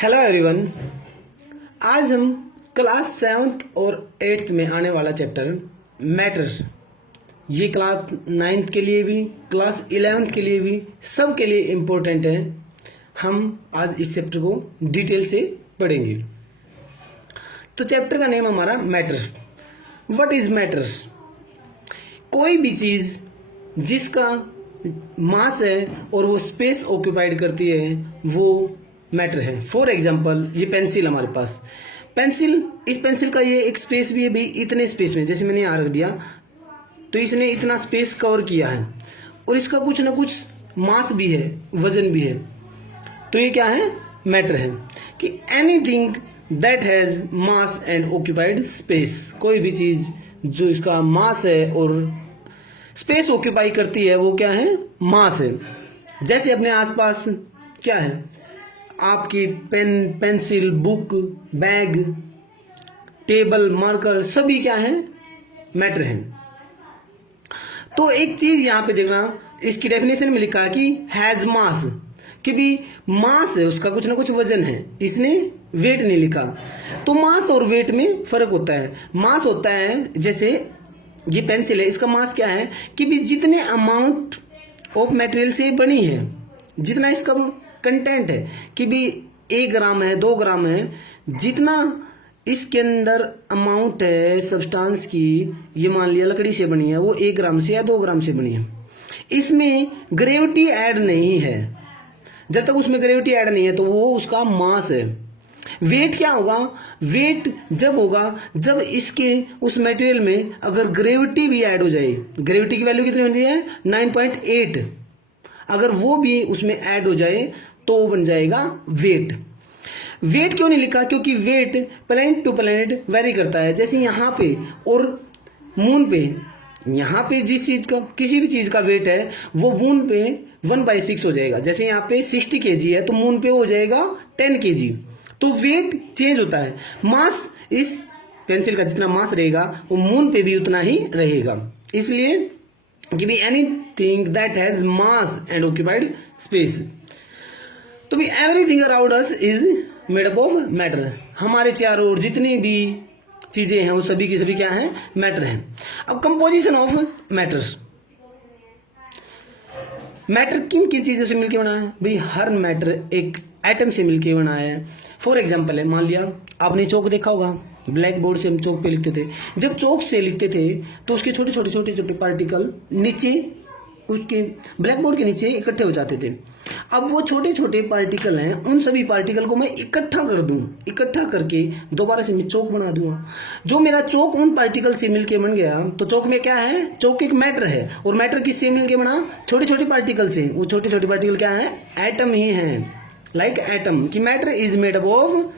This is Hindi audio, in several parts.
Hello everyone. आज हम क्लास 7th और 8th में आने वाला चैप्टर मैटर्स, ये क्लास 9th के लिए भी, क्लास 11th के लिए भी, सब के लिए इम्पोर्टेंट है। हम आज इस चैप्टर को डिटेल से पढ़ेंगे। तो चैप्टर का नेम हमारा मैटर्स। What is matters? कोई भी चीज़ जिसका मास है और वो स्पेस ऑक्यूपाइड करती है वो मैटर है। फॉर एग्जाम्पल, ये पेंसिल हमारे पास, पेंसिल, इस पेंसिल का ये एक स्पेस भी है भाई, इतने स्पेस में, जैसे मैंने यहाँ रख दिया तो इसने इतना स्पेस कवर किया है और इसका कुछ ना कुछ मास भी है, वजन भी है। तो ये क्या है? मैटर है कि anything that has mass and occupied space, कोई भी चीज जो इसका मास है और स्पेस ऑक्यूपाई करती है वो क्या है? मास है। जैसे अपने आसपास क्या है, आपकी pen, pencil, book, bag, table, marker, सभी क्या है? मैटर है। तो एक चीज यहां पे देखना, इसकी डेफिनेशन में लिखा है कि हैज मास, कि भी मास है, उसका कुछ ना कुछ वजन है, इसने वेट नहीं लिखा। तो मास और वेट में फर्क होता है। मास होता है, जैसे ये पेंसिल है, इसका मास क्या है कि भी जितने अमाउंट ऑफ मटेरियल से बनी है, जितना इसका कंटेंट है, कि भी 1 ग्राम है, 2 ग्राम है, जितना इसके अंदर अमाउंट है सब्सटेंस की, ये मान लिया लकड़ी से बनी है, वो 1 ग्राम से या 2 ग्राम से बनी है। इसमें ग्रेविटी ऐड नहीं है। जब तक उसमें ग्रेविटी ऐड नहीं है तो वो उसका मास है। वेट क्या होगा? वेट जब होगा जब इसके उस मटेरियल में अगर ग्रेविटी भी ऐड हो जाए। ग्रेविटी की वैल्यू कितनी होती है? 9.8। अगर वो भी उसमें ऐड हो जाए तो वो बन जाएगा वेट। वेट क्यों नहीं लिखा? क्योंकि weight planet to planet vary करता है। जैसे यहाँ पे और मून पे, यहाँ पे जिस चीज का, किसी भी चीज का वेट है वो मून पे 1/6 हो जाएगा। जैसे यहाँ पे 60 kg है तो मून पे हो जाएगा 10 kg। तो वेट चेंज होता है। मास, इस पेंसिल का जितना मास रहेगा वो मून पे भी उतना ही रहेगा। इसलिए कि भी anything that has mass and occupied space. तो भी everything around us is made up of matter. हमारे चारों ओर जितनी भी चीजें हैं वो सभी की सभी क्या हैं? मैटर हैं। अब कंपोजिशन ऑफ मैटर्स। मैटर किन किन चीजों से मिलकर बना है? भाई हर मैटर एक एटम से मिलकर बना है। फॉर एग्जाम्पल है, मान लिया आपने चौक देखा होगा, ब्लैक बोर्ड से हम चौक पे लिखते थे। जब चौक से लिखते थे तो उसके छोटे छोटे छोटे छोटे पार्टिकल नीचे, उसके ब्लैक बोर्ड के नीचे इकट्ठे हो जाते थे। अब वो छोटे छोटे पार्टिकल हैं, उन सभी पार्टिकल को मैं इकट्ठा कर दूं, इकट्ठा करके दोबारा से मैं चौक बना दूंगा। जो मेरा चौक उन पार्टिकल से मिलके बन गया, तो चौक में क्या है? चौक एक मैटर है। और मैटर किससे मिलके बना? छोटे छोटे पार्टिकल से। वो छोटे छोटे पार्टिकल क्या है? एटम ही है। लाइक एटम, कि matter is made up of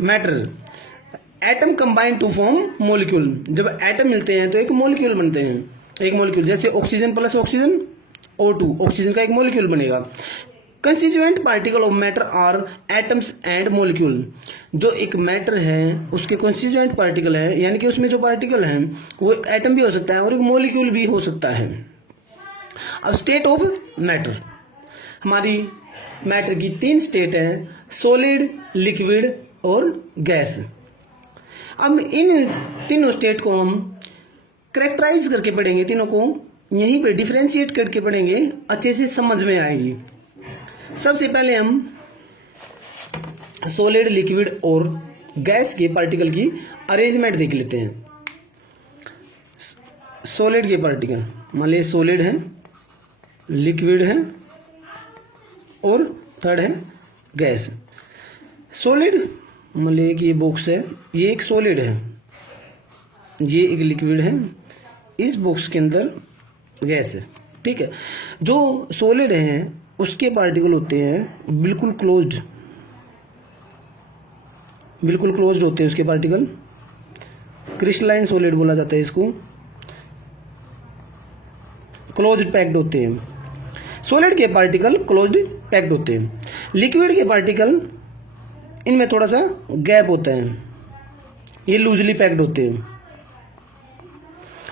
matter. Atom combine to form molecule. जब एटम मिलते हैं तो एक मॉलिक्यूल बनते हैं। एक मॉलिक्यूल, जैसे oxygen plus oxygen O2, oxygen का एक मॉलिक्यूल बनेगा। Constituent particle of matter are atoms and molecule. जो एक मैटर है उसके कंस्टिट्यूएंट पार्टिकल है, यानी कि उसमें जो पार्टिकल हैं वो एक एटम भी हो सकता है और एक मॉलिक्यूल भी हो सकता है। अब स्टेट ऑफ मैटर, हमारी मैटर की 3 स्टेट है, सॉलिड, लिक्विड और गैस। अब इन तीनों स्टेट को हम करेक्टराइज करके पढ़ेंगे, तीनों को यहीं पे डिफरेंशिएट करके पढ़ेंगे, अच्छे से समझ में आएगी। सबसे पहले हम सॉलिड, लिक्विड और गैस के पार्टिकल की अरेंजमेंट देख लेते हैं। सॉलिड के पार्टिकल, मान लीजिए सॉलिड है, लिक्विड है और थर्ड है गैस। सॉलिड, मान लीजिए कि ये बॉक्स है, ये एक सॉलिड है, ये एक लिक्विड है, इस बॉक्स के अंदर गैस है। ठीक है। जो सॉलिड है उसके पार्टिकल होते हैं बिल्कुल क्लोज्ड, बिल्कुल क्लोज्ड होते हैं उसके पार्टिकल। क्रिस्टलाइन सॉलिड बोला जाता है इसको, क्लोज्ड पैक्ड होते हैं। सॉलिड के पार्टिकल क्लोज्ड पैक्ड होते हैं। लिक्विड के पार्टिकल, इनमें थोड़ा सा गैप होता है, ये लूजली पैक्ड होते हैं।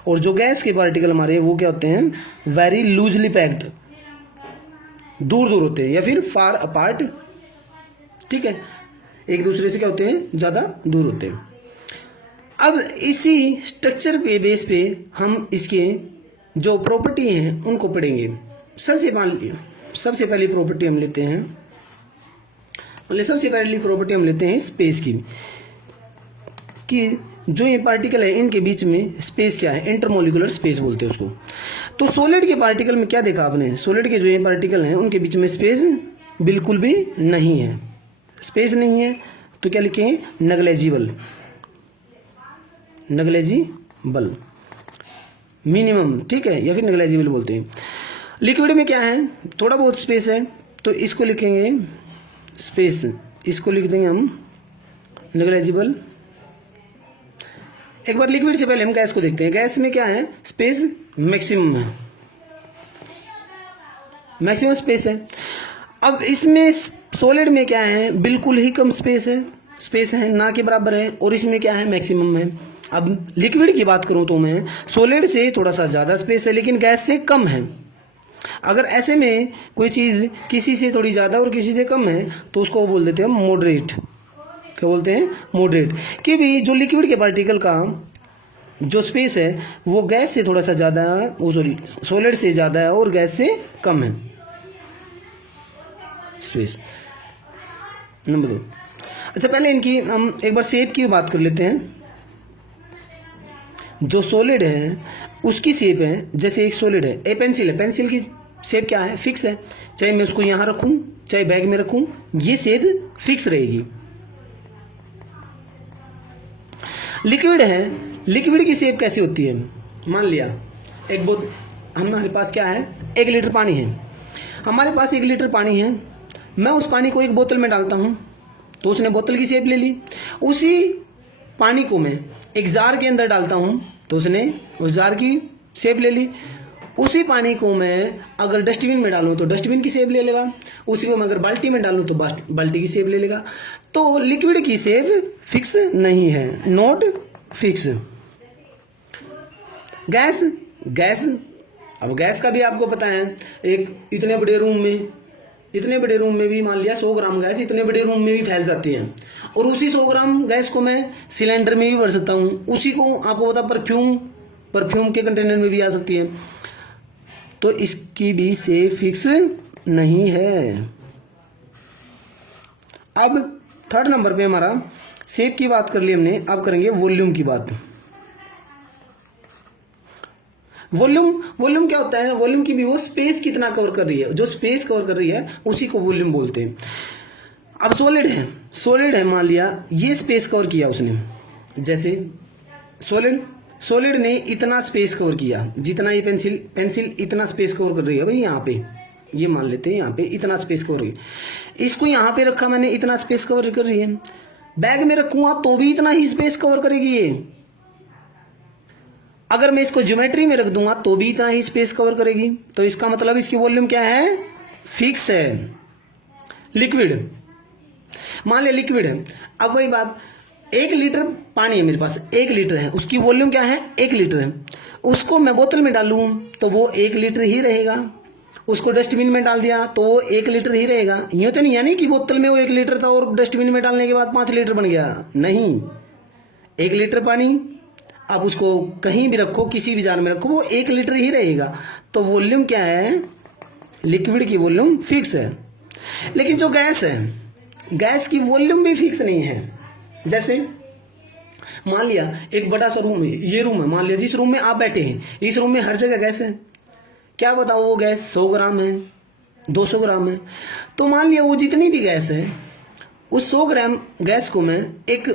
और जो गैस के पार्टिकल हमारे वो क्या होते हैं? वेरी लूजली पैक्ड, दूर दूर होते हैं या फिर फार अपार्ट ठीक है, एक दूसरे से क्या होते हैं, ज़्यादा दूर होते हैं। अब इसी स्ट्रक्चर पे बेस पे हम इसके जो प्रॉपर्टी हैं उनको पढ़ेंगे। सबसे पहली प्रॉपर्टी हम लेते हैं, सबसे पहली प्रॉपर्टी हम लेते हैं स्पेस की, कि जो ये पार्टिकल है इनके बीच में स्पेस क्या है, इंटरमोलिकुलर स्पेस बोलते हैं उसको। तो सॉलिड के पार्टिकल में क्या देखा आपने, सॉलिड के जो ये पार्टिकल हैं उनके बीच में स्पेस बिल्कुल भी नहीं है, स्पेस नहीं है, तो क्या लिखेंगे, नेग्लेजिबल, नेग्लेजिबल मिनिमम, ठीक है, या फिर नेग्लेजिबल बोलते हैं। लिक्विड में क्या है, थोड़ा बहुत स्पेस है, तो इसको लिखेंगे स्पेस, इसको लिख देंगे हम नेग्लेजिबल। एक बार लिक्विड से पहले हम गैस को देखते हैं। गैस में क्या है, स्पेस मैक्सिमम है, मैक्सिमम स्पेस है। अब इसमें सॉलिड में क्या है, बिल्कुल ही कम स्पेस है, ना के बराबर है, और इसमें क्या है, मैक्सिमम है। अब लिक्विड की बात करूं तो मैं, सॉलिड से थोड़ा सा ज़्यादा स्पेस है लेकिन गैस से कम है। अगर ऐसे में कोई चीज़ किसी से थोड़ी ज़्यादा और किसी से कम है तो उसको बोल देते हैं मॉडरेट। क्या बोलते हैं, मॉडरेट। कि भी जो लिक्विड के पार्टिकल का जो स्पेस है वो गैस से थोड़ा सा ज़्यादा है, सॉलिड से ज़्यादा है और गैस से कम है स्पेस। नंबर 2। अच्छा, पहले इनकी हम एक बार शेप की बात कर लेते हैं। जो सॉलिड है उसकी शेप है, जैसे एक सॉलिड है, ए पेंसिल है, पेंसिल की शेप क्या है, फिक्स है, चाहे मैं उसको यहाँ रखूँ चाहे बैग में रखूँ, ये शेप फिक्स रहेगी। लिक्विड है, लिक्विड की शेप कैसी होती है, मान लिया एक हमारे पास क्या है, 1 लीटर पानी है, हमारे पास 1 लीटर पानी है, मैं उस पानी को एक बोतल में डालता हूँ तो उसने बोतल की शेप ले ली। उसी पानी को मैं एक जार के अंदर डालता हूँ तो उसने उस जार की शेप ले ली। उसी पानी को मैं अगर डस्टबिन में डालूँ तो डस्टबिन की शेप ले लेगा, उसी को मैं अगर बाल्टी में डालूँ तो बाल्टी की शेप ले लेगा। तो लिक्विड की शेप फिक्स नहीं है, नॉट फिक्स। गैस, अब गैस का भी आपको पता है, एक इतने बड़े रूम में भी मान लिया 100 ग्राम गैस इतने बड़े रूम में भी फैल जाती है, और उसी 100 ग्राम गैस को मैं सिलेंडर में भी भर सकता हूँ, उसी को आपको पता परफ्यूम के कंटेनर में भी आ सकती है, तो इसकी भी शेप फिक्स नहीं है। अब 3rd नंबर पे हमारा शेप की बात कर ली हमने, अब करेंगे वॉल्यूम की बात। वॉल्यूम क्या होता है, वॉल्यूम की भी वो स्पेस कितना कवर कर रही है, जो स्पेस कवर कर रही है उसी को वॉल्यूम बोलते हैं। अब सॉलिड है, मान लिया ये स्पेस कवर किया उसने, जैसे सॉलिड ने इतना स्पेस कवर किया, जितना ये पेंसिल इतना स्पेस कवर कर रही है भाई, यहाँ पे ये मान लेते हैं, यहाँ पे इतना स्पेस कवर है, इसको यहाँ पे रखा मैंने, इतना स्पेस कवर कर रही है। बैग में रखूंगा तो भी इतना ही स्पेस कवर करेगी ये, अगर मैं इसको ज्योमेट्री में रख दूंगा तो भी इतना ही स्पेस कवर करेगी, तो इसका मतलब इसकी वॉल्यूम क्या है, फिक्स है। लिक्विड, मान लिया लिक्विड है, अब वही बात, 1 लीटर पानी है मेरे पास, 1 लीटर है, उसकी वॉल्यूम क्या है, 1 लीटर है, उसको मैं बोतल में डालूं तो वो 1 लीटर ही रहेगा, उसको डस्टबिन में डाल दिया तो वो 1 लीटर ही रहेगा। यूँ तो नहीं है नहीं कि बोतल में वो 1 लीटर था और डस्टबिन में डालने के बाद 5 लीटर बन गया, नहीं, 1 लीटर पानी आप उसको कहीं भी रखो, किसी भी जार में रखो, वो 1 लीटर ही रहेगा। तो वॉल्यूम क्या है, लिक्विड की वॉल्यूम फिक्स है। लेकिन जो गैस है, गैस की वॉल्यूम भी फिक्स नहीं है। जैसे मान लिया एक बड़ा सा रूम है, ये रूम है, मान लिया जिस रूम में आप बैठे हैं, इस रूम में हर जगह गैस है, क्या बताओ वो गैस 100 ग्राम है, 200 ग्राम है, तो मान लिया वो जितनी भी गैस है उस 100 ग्राम गैस को मैं एक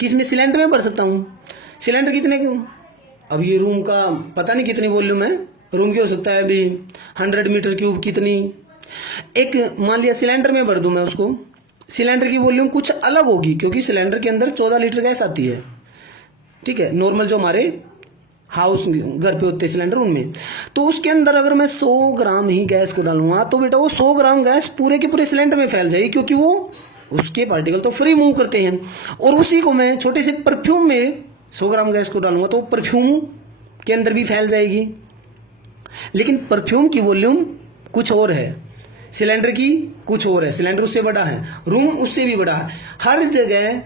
किस में, सिलेंडर में भर सकता हूँ। सिलेंडर कितने क्यों, अब ये रूम का पता नहीं कितनी वॉल्यूम है, रूम की हो सकता है अभी 100 मीटर क्यूब कितनी, एक मान लिया सिलेंडर में भर दूं मैं उसको, सिलेंडर की वॉल्यूम कुछ अलग होगी क्योंकि सिलेंडर के अंदर 14 लीटर गैस आती है, ठीक है, नॉर्मल जो हमारे हाउस घर पे होते हैं सिलेंडर उनमें, तो उसके अंदर अगर मैं 100 ग्राम ही गैस को डालूंगा तो बेटा वो 100 ग्राम गैस पूरे के पूरे सिलेंडर में फैल जाएगी, क्योंकि वो उसके पार्टिकल तो फ्री मूव करते हैं। और उसी को मैं छोटे से परफ्यूम में 100 ग्राम गैस को डालूंगा तो परफ्यूम के अंदर भी फैल जाएगी। लेकिन परफ्यूम की वॉल्यूम कुछ और है, सिलेंडर की कुछ और है, सिलेंडर उससे बड़ा है, रूम उससे भी बड़ा है। हर जगह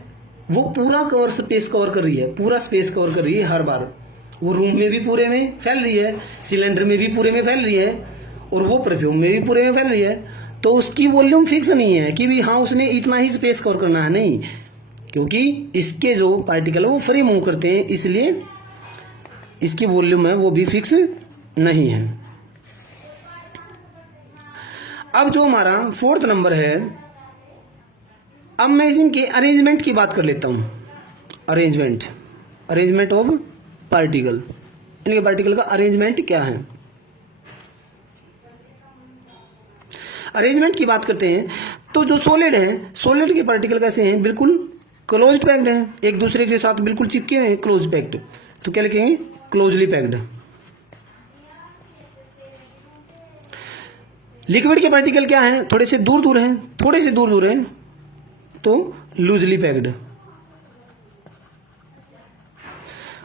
वो पूरा स्पेस कवर कर रही है, पूरा स्पेस कवर कर रही है हर बार। वो रूम में भी पूरे में फैल रही है, सिलेंडर में भी पूरे में फैल रही है, और वो परफ्यूम में भी पूरे में फैल रही है। तो उसकी वॉल्यूम फिक्स नहीं है कि भी हाँ उसने इतना ही स्पेस कवर करना है, नहीं, क्योंकि इसके जो पार्टिकल है वो फ्री मूव करते हैं, इसलिए इसकी वॉल्यूम है वो भी फिक्स नहीं है। अब जो हमारा फोर्थ नंबर है, अब मैं इनके अरेंजमेंट की बात कर लेता हूं। अरेंजमेंट ऑफ पार्टिकल, इनके पार्टिकल का अरेंजमेंट क्या है। अरेंजमेंट की बात करते हैं तो जो सॉलिड है, सॉलिड के पार्टिकल कैसे हैं, बिल्कुल क्लोज्ड पैक्ड हैं, एक दूसरे के साथ बिल्कुल चिपके हुए हैं, क्लोज पैक्ड। तो क्या लिखेंगे, क्लोजली पैक्ड। लिक्विड के पार्टिकल क्या हैं, थोड़े से दूर दूर हैं, थोड़े से दूर दूर हैं, तो लूजली पैक्ड।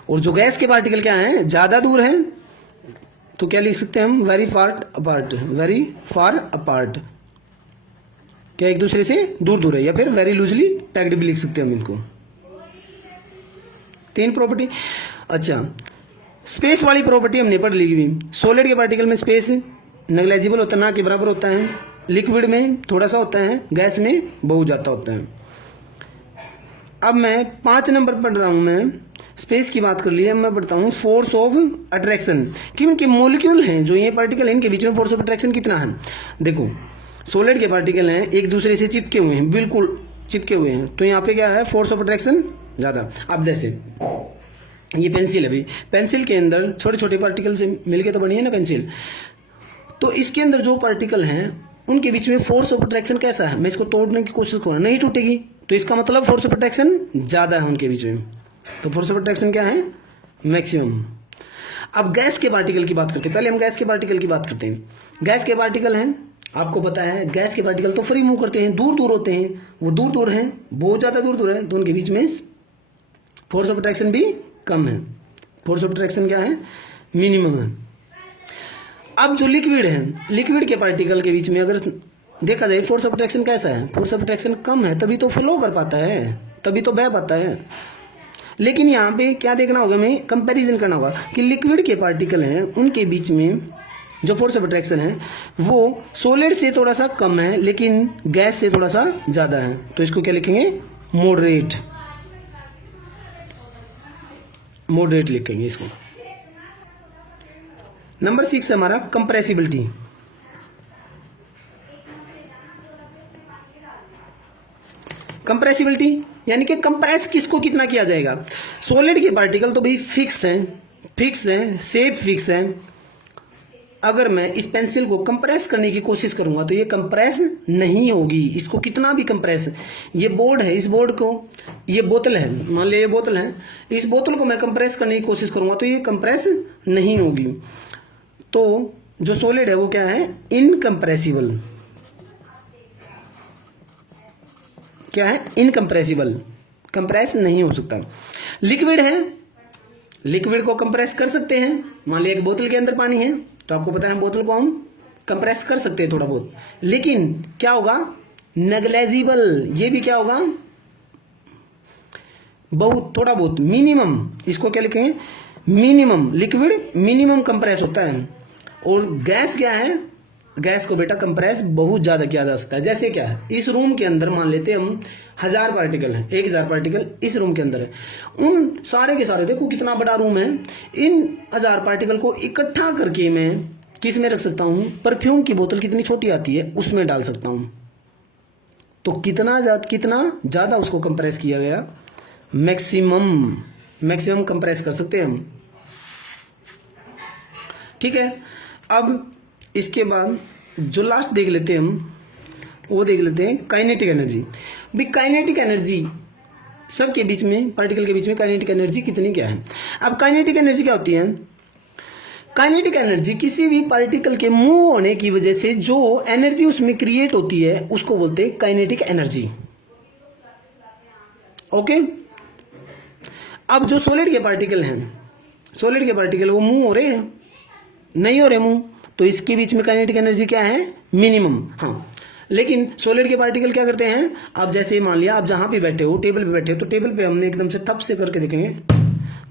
और जो गैस के पार्टिकल क्या हैं, ज्यादा दूर हैं, तो क्या लिख सकते हैं हम, वेरी फार अपार्ट। क्या एक दूसरे से दूर दूर है, या फिर वेरी लूजली पैक्ड भी लिख सकते हैं हम इनको। 3 प्रॉपर्टी। अच्छा, स्पेस वाली प्रॉपर्टी हमने पढ़ ली हुई। सॉलिड के पार्टिकल में स्पेस नेग्लेजिबल होता है, ना के बराबर होता है, लिक्विड में थोड़ा सा होता है, गैस में बहुत ज़्यादा होता है। अब मैं 5 नंबर पढ़ रहा हूं, मैं स्पेस की बात कर ली है, मैं पढ़ता हूं फोर्स ऑफ अट्रैक्शन। क्योंकि मॉलिक्यूल हैं जो ये पार्टिकल हैं, इनके बीच में फोर्स ऑफ अट्रैक्शन कितना है। देखो, सॉलिड के पार्टिकल हैं, एक दूसरे से चिपके हुए हैं, बिल्कुल चिपके हुए हैं, तो यहाँ पे क्या है, फोर्स ऑफ अट्रैक्शन ज़्यादा। अब जैसे ये पेंसिल है भाई, पेंसिल के अंदर छोटे छोटे पार्टिकल से मिलके तो बनी है ना पेंसिल, तो इसके अंदर जो पार्टिकल हैं उनके बीच में फोर्स ऑफ अट्रैक्शन कैसा है, मैं इसको तोड़ने की कोशिश करूँ, नहीं टूटेगी, तो इसका मतलब फोर्स ऑफ अट्रैक्शन ज़्यादा है उनके बीच में। तो फोर्स ऑफ अट्रैक्शन क्या है, मैक्सिमम। अब गैस के पार्टिकल की बात करते हैं, पहले हम गैस के पार्टिकल की बात करते हैं। गैस के पार्टिकल हैं, आपको पता है गैस के पार्टिकल तो फ्री मूव करते हैं, दूर दूर होते हैं, वो दूर दूर हैं, बहुत ज़्यादा दूर दूर है, तो उनके बीच में फोर्स ऑफ अट्रैक्शन भी कम है। फोर्स ऑफ अट्रैक्शन क्या है, मिनिमम है। अब जो लिक्विड है, लिक्विड के पार्टिकल के बीच में अगर देखा जाए फोर्स ऑफ अट्रैक्शन कैसा है, फोर्स ऑफ अट्रैक्शन कम है, तभी तो फ्लो कर पाता है, तभी तो बह पाता है। लेकिन यहाँ पे क्या देखना होगा, हमें कंपैरिजन करना होगा कि लिक्विड के पार्टिकल हैं उनके बीच में जो फोर्स ऑफ अट्रैक्शन है वो सॉलिड से थोड़ा सा कम है, लेकिन गैस से थोड़ा सा ज़्यादा है। तो इसको क्या लिखेंगे, मॉडरेट, मॉडरेट लिखेंगे इसको। नंबर 6 है हमारा कंप्रेसिबिलिटी। कंप्रेसिबिलिटी यानी कि कंप्रेस किसको कितना किया जाएगा। सॉलिड के पार्टिकल तो भाई फिक्स हैं, शेप फिक्स है। अगर मैं इस पेंसिल को कंप्रेस करने की कोशिश करूंगा तो ये कंप्रेस नहीं होगी, इसको कितना भी कंप्रेस। ये बोर्ड है, इस बोर्ड को, ये बोतल है, मान लीजिए ये बोतल है, इस बोतल को मैं कंप्रेस करने की कोशिश करूंगा तो ये कंप्रेस नहीं होगी। तो जो सॉलिड है वो क्या है, इनकंप्रेसिबल। क्या है, इनकंप्रेसिबल, कंप्रेस नहीं हो सकता। लिक्विड है, लिक्विड को कंप्रेस कर सकते हैं, मान लीजिए एक बोतल के अंदर पानी है तो आपको पता है बोतल को हम कंप्रेस कर सकते हैं थोड़ा बहुत, लेकिन क्या होगा, नेग्लेजिबल। ये भी क्या होगा, बहुत थोड़ा बहुत, मिनिमम। इसको क्या लिखेंगे, मिनिमम। लिक्विड मिनिमम कंप्रेस होता है, और गैस क्या है, गैस को बेटा कंप्रेस बहुत ज्यादा किया जा सकता है। जैसे क्या है, इस रूम के अंदर मान लेते हैं हम 1000 पार्टिकल हैं, 1000 पार्टिकल इस रूम के अंदर है, उन सारे के सारे, देखो कितना बड़ा रूम है, इन 1000 पार्टिकल को इकट्ठा करके मैं किस में रख सकता हूं, परफ्यूम की बोतल कितनी छोटी आती है उसमें डाल सकता हूं। तो कितना ज्यादा उसको कंप्रेस किया गया, मैक्सिमम कंप्रेस कर सकते हैं हम। ठीक है, अब इसके बाद जो लास्ट देख लेते हैं हम, वो देख लेते हैं काइनेटिक एनर्जी। भी काइनेटिक एनर्जी सबके बीच में, पार्टिकल के बीच में काइनेटिक एनर्जी कितनी क्या है। अब काइनेटिक एनर्जी क्या होती है, काइनेटिक एनर्जी किसी भी पार्टिकल के मूव होने की वजह से जो एनर्जी उसमें क्रिएट होती है उसको बोलते हैं काइनेटिक एनर्जी। ओके, अब जो सॉलिड के पार्टिकल हैं, सॉलिड के पार्टिकल वो मूव हो रहे हैं, नहीं हो रहे मूव, तो इसके बीच में काइनेटिक एनर्जी क्या है, मिनिमम। हाँ, लेकिन सॉलिड के पार्टिकल क्या करते हैं, आप जैसे मान लिया आप जहां पे बैठे हो, टेबल पे बैठे हो, तो टेबल पे हमने एकदम से थप से करके देखेंगे,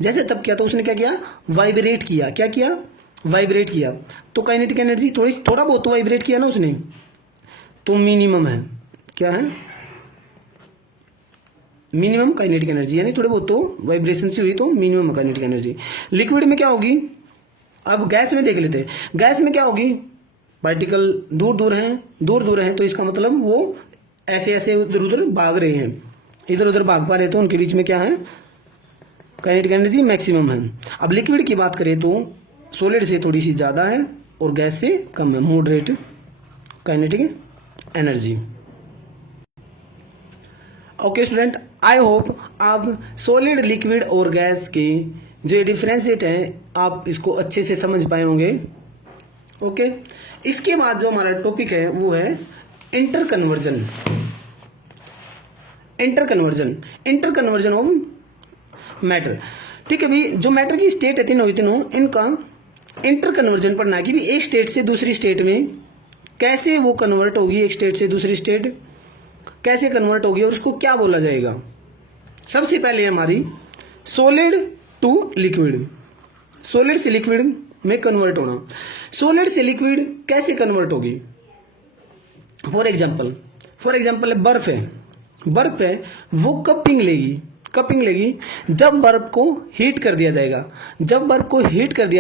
जैसे तब किया तो उसने क्या किया, वाइब्रेट किया। क्या किया, वाइब्रेट किया। तो काइनेटिक एनर्जी थोड़ा बहुत तो वाइब्रेट किया ना उसने, तो मिनिमम है। क्या है, मिनिमम काइनेटिक एनर्जी, यानी थोड़े बहुत तो वाइब्रेशन से हुई तो मिनिमम काइनेटिक एनर्जी। लिक्विड में क्या होगी, अब गैस में देख लेते हैं। गैस में क्या होगी, पार्टिकल दूर दूर हैं, तो इसका मतलब वो ऐसे ऐसे उधर उधर भाग रहे हैं, इधर उधर भाग पा रहे, तो उनके बीच में क्या है, काइनेटिक एनर्जी मैक्सिमम है। अब लिक्विड की बात करें तो सॉलिड से थोड़ी सी ज़्यादा है और गैस से कम है, moderate kinetic energy. Okay student, I hope आप सॉलिड, लिक्विड और गैस के जो डिफरेंशिएट हैं आप इसको अच्छे से समझ पाए होंगे। ओके, इसके बाद जो हमारा टॉपिक है वो है inter conversion. Inter conversion of matter. ठीक है भाई, जो मैटर की स्टेट है तीनों इनका इंटर कन्वर्जन पढ़ना है कि भी एक स्टेट से दूसरी स्टेट में कैसे वो कन्वर्ट होगी, एक स्टेट से दूसरी स्टेट कैसे कन्वर्ट होगी और उसको क्या बोला जाएगा। सबसे पहले हमारी सॉलिड टू लिक्विड, सॉलिड से लिक्विड में कन्वर्ट होना। सॉलिड से लिक्विड कैसे कन्वर्ट होगी, फॉर एग्जाम्पल बर्फ है, वो कपिंग लेगी जब बर्फ को हीट कर दिया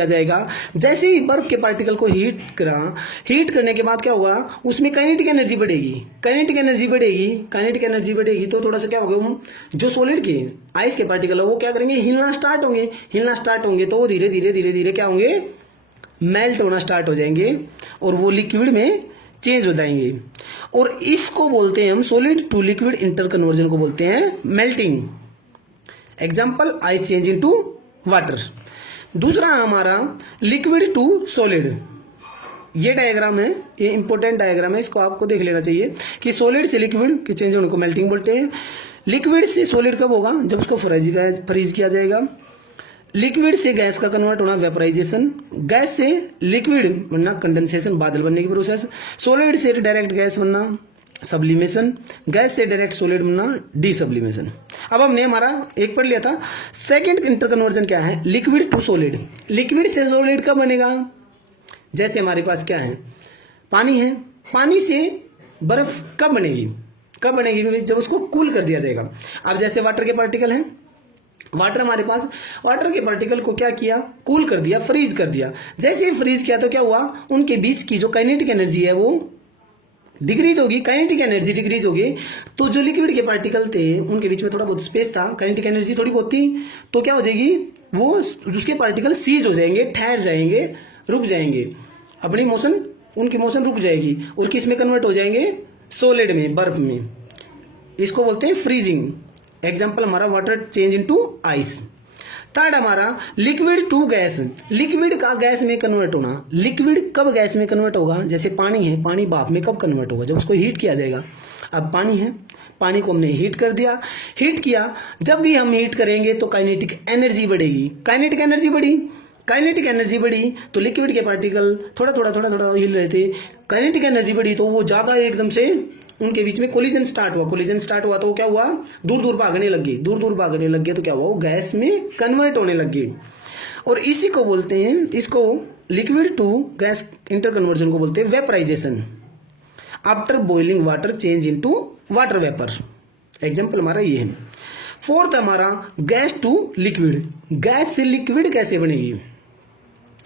जाएगा। जैसे ही बर्फ के पार्टिकल को हीट करने के बाद क्या होगा, उसमें काइनेटिक एनर्जी बढ़ेगी तो थोड़ा सा क्या होगा, जो सॉलिड के आइस के पार्टिकल है वो क्या करेंगे, हिलना स्टार्ट होंगे तो वो धीरे धीरे क्या होंगे, मेल्ट होना स्टार्ट हो जाएंगे और वो लिक्विड में चेंज हो जाएंगे। और इसको बोलते हैं हम solid to liquid interconversion को बोलते हैं melting. Example, ice change into water. दूसरा हमारा लिक्विड टू सॉलिड। ये डायग्राम है, ये इंपॉर्टेंट डायग्राम है, इसको आपको देख लेना चाहिए कि सॉलिड से लिक्विड के चेंज होने को मेल्टिंग बोलते हैं। लिक्विड से सॉलिड कब होगा, जब उसको फ्रीज किया जाएगा। लिक्विड से गैस का कन्वर्ट होना वेपराइजेशन। गैस से लिक्विड बनना कंडेंसेशन, बादल बनने की प्रोसेस। सॉलिड से डायरेक्ट गैस बनना सब्लिमेशन। गैस से डायरेक्ट सॉलिड बनना डीसब्लिमेशन। अब हमने हमारा एक पढ़ लिया था। सेकंड इंटर कन्वर्जन क्या है, लिक्विड टू सॉलिड। लिक्विड से सॉलिड कब बनेगा, जैसे हमारे पास क्या है, पानी है, पानी से बर्फ कब बनेगी, जब उसको कूल कर दिया जाएगा। अब जैसे वाटर के पार्टिकल हैं, वाटर हमारे पास, वाटर के पार्टिकल को क्या किया, कूल कर दिया, फ्रीज कर दिया। जैसे ही फ्रीज किया तो क्या हुआ, उनके बीच की जो काइनेटिक एनर्जी है वो डिक्रीज होगी, काइनेटिक एनर्जी डिक्रीज होगी। तो जो लिक्विड के पार्टिकल थे उनके बीच में थोड़ा बहुत स्पेस था, काइनेटिक एनर्जी थोड़ी बहुत थी, तो क्या हो जाएगी, वो उसके पार्टिकल सीज हो जाएंगे, ठहर जाएंगे, रुक जाएंगे, अपनी मोशन, उनकी मोशन रुक जाएगी और किस में कन्वर्ट हो जाएंगे, सॉलिड में, बर्फ में। इसको बोलते हैं फ्रीजिंग। एग्जाम्पल हमारा water change into ice. Third हमारा लिक्विड टू गैस। लिक्विड का गैस में कन्वर्ट होना। लिक्विड कब गैस में कन्वर्ट होगा, जैसे पानी है, पानी भाप में कब कन्वर्ट होगा, जब उसको हीट किया जाएगा। अब पानी है, पानी को हमने हीट कर दिया, हीट किया, जब भी हम हीट करेंगे तो काइनेटिक एनर्जी बढ़ेगी। काइनेटिक एनर्जी बढ़ी तो लिक्विड के पार्टिकल थोड़ा हिल रहे थे, काइनेटिक एनर्जी बढ़ी तो वो ज्यादा एकदम से उनके बीच में कोलिजन स्टार्ट हुआ तो क्या हुआ, दूर दूर भागने लग गए तो क्या हुआ, वो गैस में कन्वर्ट होने लग गए। और इसी को बोलते हैं, इसको liquid to gas interconversion को बोलते हैं vaporisation. After boiling water change into water vapour. Example हमारा ये है। फोर्थ हमारा गैस टू लिक्विड। गैस से लिक्विड कैसे बनेगी,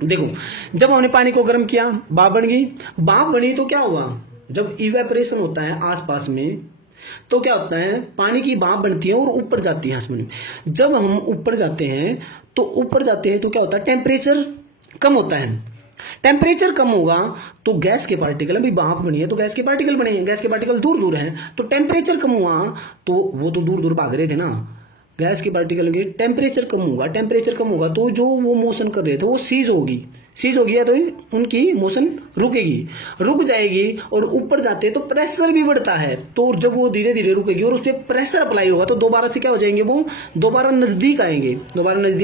देखो, जब हमने पानी को गर्म किया, भाप बनी तो क्या हुआ, जब इवेपोरेशन होता है आसपास में तो क्या होता है, पानी की भाप बनती है और ऊपर जाती है आसमान में। जब हम ऊपर जाते हैं तो क्या होता है, टेम्परेचर कम होता है। टेम्परेचर कम होगा तो गैस के पार्टिकल, अभी भाप बनी है तो गैस के पार्टिकल बने हैं, गैस के पार्टिकल दूर दूर हैं तो टेम्परेचर कम हुआ, तो वो तो दूर दूर भाग रहे थे ना, गैस के पार्टिकल के टेम्परेचर कम होगा तो जो वो मोशन कर रहे थे वो सीज होगी या तो उनकी मोशन रुक जाएगी। और ऊपर जाते तो प्रेशर भी बढ़ता है, तो जब वो धीरे धीरे रुकेगी और उस पर प्रेशर अप्लाई होगा तो दोबारा से क्या हो जाएंगे, वो दोबारा नजदीक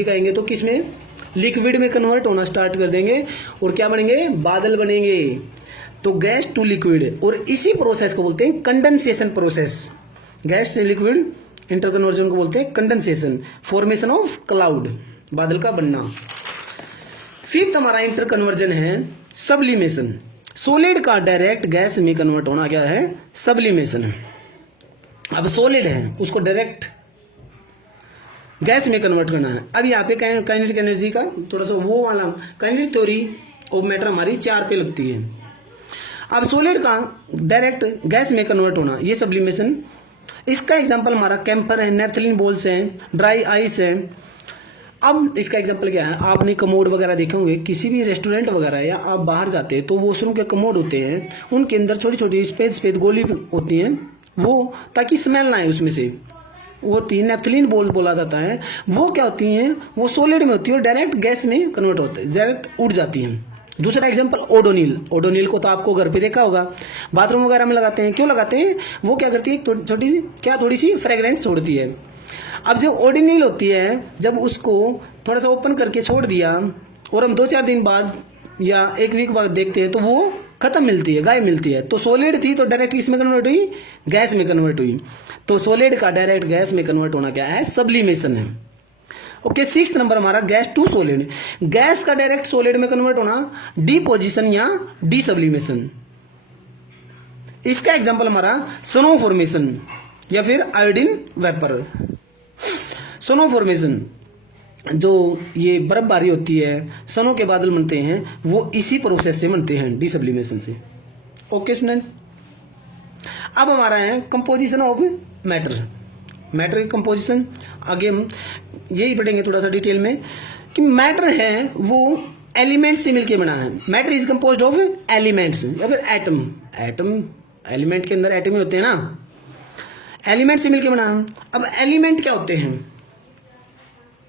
आएंगे तो किस में, लिक्विड में कन्वर्ट होना स्टार्ट कर देंगे और क्या बनेंगे, बादल बनेंगे। तो गैस टू लिक्विड, और इसी प्रोसेस को बोलते हैं कंडेंसेशन प्रोसेस। गैस से लिक्विड इंटर कन्वर्जन को बोलते हैं कंडेंसेशन, फॉर्मेशन ऑफ क्लाउड, बादल का बनना। फिफ्थ हमारा इंटर कन्वर्जन है सब्लिमेशन। सॉलिड का डायरेक्ट गैस में कन्वर्ट होना क्या है, सब्लिमेशन। अब सॉलिड है उसको डायरेक्ट गैस में कन्वर्ट करना है। अब यहाँ पे काइनेटिक एनर्जी का थोड़ा सा वो वाला काइनेटिक थ्योरी ऑफ मैटर हमारी 4 पे लगती है। अब सॉलिड का डायरेक्ट गैस में कन्वर्ट होना, ये सब्लिमेशन। इसका एग्जांपल हमारा कैंपर है, नेफ्थलीन बॉल्स हैं, ड्राई आइस है। अब इसका एग्जांपल क्या है, आपने कमोड वगैरह देखे होंगे किसी भी रेस्टोरेंट वगैरह, या आप बाहर जाते हैं तो वॉशरूम के कमोड होते हैं, उनके अंदर छोटी छोटी सफेद सफेद गोली होती हैं, वो ताकि स्मेल ना आए उसमें से, वो होती है नेफ्थलीन बॉल बोला जाता है। वो क्या होती हैं, वो सॉलिड में होती है और डायरेक्ट गैस में कन्वर्ट होते हैं, डायरेक्ट उड़ जाती हैं। दूसरा एग्जांपल ओडोनिल। ओडोनिल को तो आपको घर पे देखा होगा, बाथरूम वगैरह में लगाते हैं। क्यों लगाते हैं, वो क्या करती है, छोटी सी थोड़ी सी फ्रेग्रेंस छोड़ती है। अब जब ओडोनिल होती है, जब उसको थोड़ा सा ओपन करके छोड़ दिया और हम 2-4 दिन बाद या 1 वीक बाद देखते हैं तो वो खत्म मिलती है, गायब मिलती है। तो सॉलिड थी तो डायरेक्ट इसमें कन्वर्ट हुई, गैस में कन्वर्ट हुई। तो सॉलिड का डायरेक्ट गैस में कन्वर्ट होना क्या है, सब्लिमेशन है। ओके, 6th नंबर हमारा गैस टू सॉलिड। गैस का डायरेक्ट सॉलिड में कन्वर्ट होना डिपोजिशन या डी सब्लिमेशन। इसका एग्जांपल हमारा स्नो फॉर्मेशन या फिर आयोडीन वेपर। स्नो फॉर्मेशन, जो ये बर्फबारी होती है, स्नो के बादल बनते हैं, वो इसी प्रोसेस से बनते हैं, डी सब्लिमेशन से। ओके स्टूडेंट, अब हमारा है कंपोजिशन ऑफ मैटर। मैटर की कंपोजिशन आगे हम यही पढ़ेंगे थोड़ा सा डिटेल में कि मैटर है वो एलिमेंट से मिलके बना है। Matter is composed of elements या फिर एटम। एटम, एलिमेंट के अंदर एटम ही होते हैं ना, एलिमेंट से मिलके बना है। अब एलिमेंट क्या होते हैं,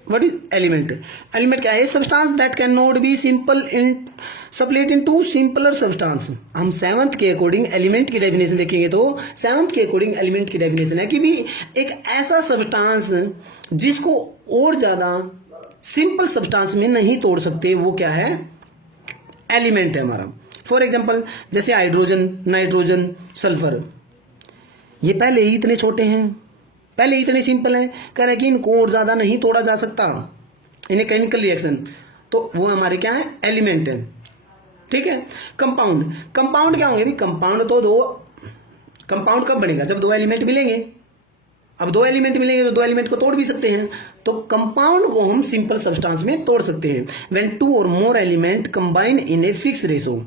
व्हाट इज एलिमेंट? एलिमेंट क्या है, substance that can not be simple in split in to simpler substance. हम 7th के अकॉर्डिंग एलिमेंट की डेफिनेशन देखेंगे तो 7th के अकॉर्डिंग एलिमेंट की डेफिनेशन है कि भी एक ऐसा सब्सटेंस जिसको और ज्यादा सिंपल सब्सटेंस में नहीं तोड़ सकते, वो क्या है, एलिमेंट है हमारा। फॉर एग्जाम्पल जैसे हाइड्रोजन, नाइट्रोजन, सल्फर, ये पहले ही इतने छोटे हैं, पहले इतने सिंपल हैं, कह रहे कि इनको और ज्यादा नहीं तोड़ा जा सकता, इन्हें केमिकल रिएक्शन, तो वो हमारे क्या है, एलिमेंट है। ठीक है। कंपाउंड, कंपाउंड क्या होंगे भी, कंपाउंड तो दो, कंपाउंड कब बनेगा, जब 2 एलिमेंट मिलेंगे। अब 2 एलिमेंट मिलेंगे तो 2 एलिमेंट को तोड़ भी सकते हैं, तो कंपाउंड को हम सिंपल सब्सटेंस में तोड़ सकते हैं व्हेन 2 और मोर element combine in a fix ratio.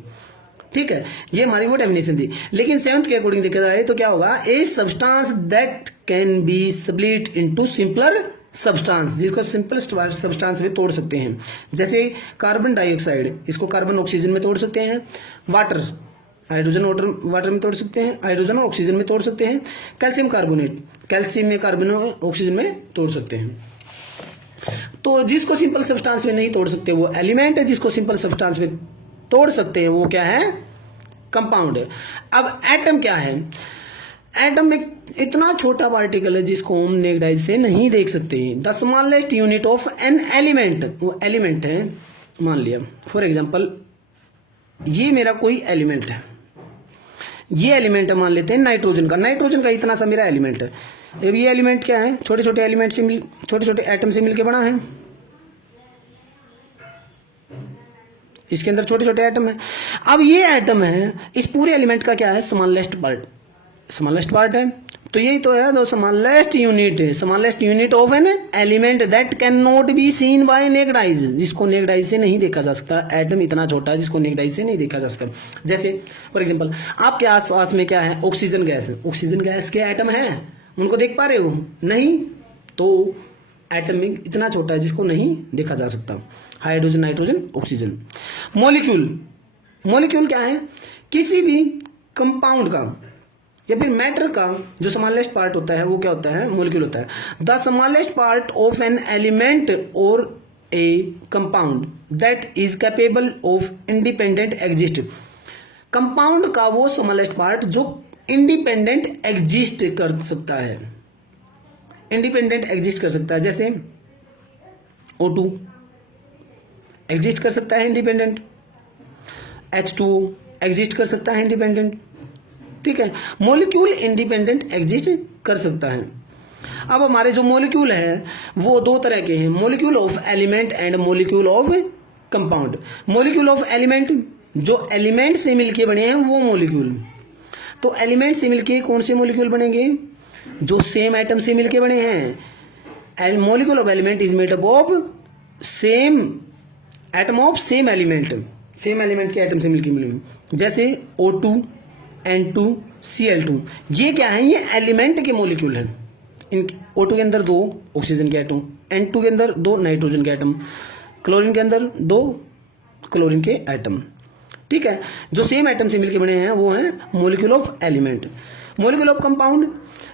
ठीक है, ये हमारी वो डेफिनेशन थी। लेकिन 7th के अकॉर्डिंग देखा जाए तो क्या होगा, a substance that can be split into simpler substance, जिसको सिंपल सब्सटेंस में तोड़ सकते हैं। जैसे कार्बन डाइऑक्साइड, इसको कार्बन ऑक्सीजन में तोड़ सकते हैं। वाटर, हाइड्रोजन वाटर में तोड़ सकते हैं, हाइड्रोजन और ऑक्सीजन में तोड़ सकते हैं। कैल्शियम कार्बोनेट, कैल्शियम में कार्बन और ऑक्सीजन में तोड़ सकते हैं। तो जिसको सिंपल सब्सटेंस में नहीं तोड़ सकते वो एलिमेंट है, जिसको सिंपल सब्सटेंस में तोड़ सकते हैं वो क्या है, कंपाउंड है। अब एटम क्या है, एटम एक इतना छोटा पार्टिकल है जिसको हम नेक्ड आइज से नहीं देख सकते। The smallest unit of an element, वो एलिमेंट है। मान लिया फॉर एग्जांपल ये मेरा कोई एलिमेंट है, ये एलिमेंट है, मान लेते हैं नाइट्रोजन का। नाइट्रोजन का इतना सा मेरा एलिमेंट है। अब ये एलिमेंट क्या है, छोटे छोटे एलिमेंट से छोटे छोटे एटम से मिलकर बना है। इसके अंदर छोटे छोटे एटम है। अब ये एटम है, इस पूरे एलिमेंट का क्या है, स्मॉलेस्ट पार्ट, स्मॉलेस्ट पार्ट है। तो यही तो है, दो स्मॉलेस्ट यूनिट है, smallest unit of an element that can not be seen by naked eyes, जिसको नेक्ड आइज से नहीं देखा जा सकता। एटम इतना छोटा है जिसको नेक्ड आइज से नहीं देखा जा सकता। जैसे फॉर एग्जांपल आपके आसपास में क्या है, ऑक्सीजन गैस है। ऑक्सीजन गैस के एटम है, उनको देख पा रहे हो नहीं, तो एटम इतना छोटा है जिसको नहीं देखा जा सकता। Hydrogen, nitrogen, oxygen. Molecule, molecule क्या है, किसी भी कंपाउंड का या फिर मैटर का जो स्मॉलेस्ट पार्ट होता है वो क्या होता है, मॉलिक्यूल होता है। The smallest part of an element और a compound that is capable of independent exist. Compound का वो स्मॉलेस्ट पार्ट जो इंडिपेंडेंट एग्जिस्ट कर सकता है, इंडिपेंडेंट एग्जिस्ट कर सकता है। जैसे O2, एग्जिस्ट कर सकता है इंडिपेंडेंट, H2O एग्जिस्ट कर सकता है इंडिपेंडेंट, ठीक है। मॉलिक्यूल इंडिपेंडेंट एग्जिस्ट कर सकता है। अब हमारे जो मॉलिक्यूल है वो दो तरह के हैं, molecule of element and molecule of compound. Molecule of element जो एलिमेंट से मिलके बने हैं वो मॉलिक्यूल। तो एलिमेंट से मिलके कौन से मॉलिक्यूल बनेंगे, जो सेम एटम से मिलके बने हैं। Molecule of element is made up of same atom of same element, same element के एटम से मिलके मिले, जैसे O2 N2 Cl2। ये क्या है, ये एलिमेंट के मॉलिक्यूल हैं। इन O2 के अंदर 2 ऑक्सीजन के एटम, N2 के अंदर 2 नाइट्रोजन के एटम, क्लोरीन के अंदर 2 क्लोरीन के एटम, ठीक है। जो सेम एटम से मिलके बने हैं वो हैं molecule of element. Molecule of compound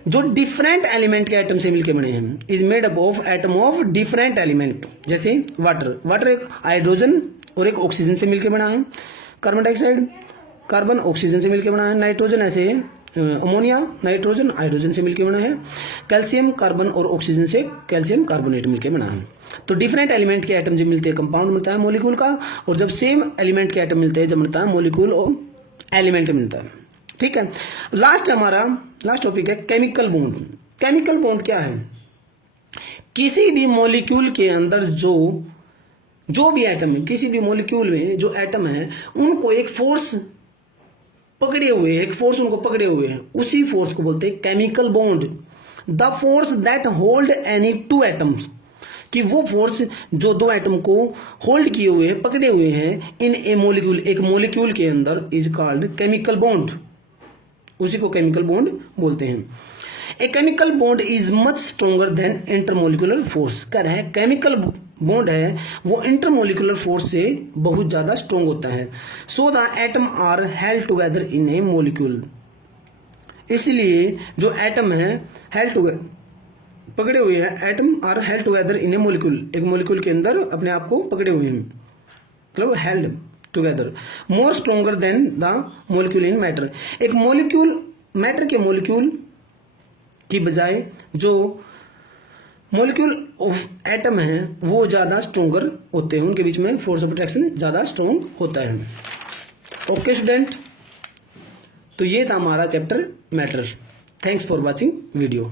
जो डिफरेंट एलिमेंट के एटम से मिलके बने हैं, is made up of atom of different element. जैसे वाटर एक हाइड्रोजन और एक ऑक्सीजन से मिलके बना है, कार्बन डाइऑक्साइड कार्बन ऑक्सीजन से मिलके बना है, नाइट्रोजन ऐसे अमोनिया नाइट्रोजन हाइड्रोजन से मिलके बना है, कैल्शियम कार्बन और ऑक्सीजन से कैल्शियम कार्बोनेट मिलके बना है। तो डिफरेंट एलिमेंट के एटम जब मिलते हैं कंपाउंड मिलता है मॉलिक्यूल का, और जब सेम एलिमेंट के एटम मिलते हैं जब मिलता है मॉलिक्यूल और एलिमेंट मिलता है, ठीक है। लास्ट टॉपिक है केमिकल बॉन्ड। केमिकल बॉन्ड क्या है, किसी भी मॉलिक्यूल के अंदर जो भी एटम है, किसी भी मॉलिक्यूल में जो एटम है उनको एक फोर्स पकड़े हुए है, एक फोर्स उनको पकड़े हुए हैं, उसी फोर्स को बोलते हैं chemical bond. The force that hold any two atoms, कि वो फोर्स जो दो एटम को होल्ड किए हुए हैं, पकड़े हुए हैं इन ए मॉलिक्यूल, एक मॉलिक्यूल के अंदर, इज कॉल्ड केमिकल बॉन्ड। उसी को केमिकल बॉन्ड बोलते हैं। A chemical bond is much stronger then intermolecular force. कह रहे हैं केमिकल बॉन्ड है वो इंटरमोलिकुलर फोर्स से बहुत ज्यादा स्ट्रोंग होता है। So the atom are held together in a molecule, इसलिए जो एटम है हेल्ड टुगेदर पकड़े हुए हैं, atom are held together in a molecule, एक मॉलिक्यूल के अंदर अपने आप को पकड़े हुए हैं, मतलब held together more stronger than the molecule in matter. एक मॉलिक्यूल मैटर के मॉलिक्यूल की बजाय जो मॉलिक्यूल ऑफ एटम है वो ज्यादा स्ट्रोंगर होते हैं, उनके बीच में फोर्स ऑफ अट्रैक्शन ज्यादा स्ट्रोंग होता है। ओके स्टूडेंट, तो ये था हमारा chapter matter. Thanks for watching video.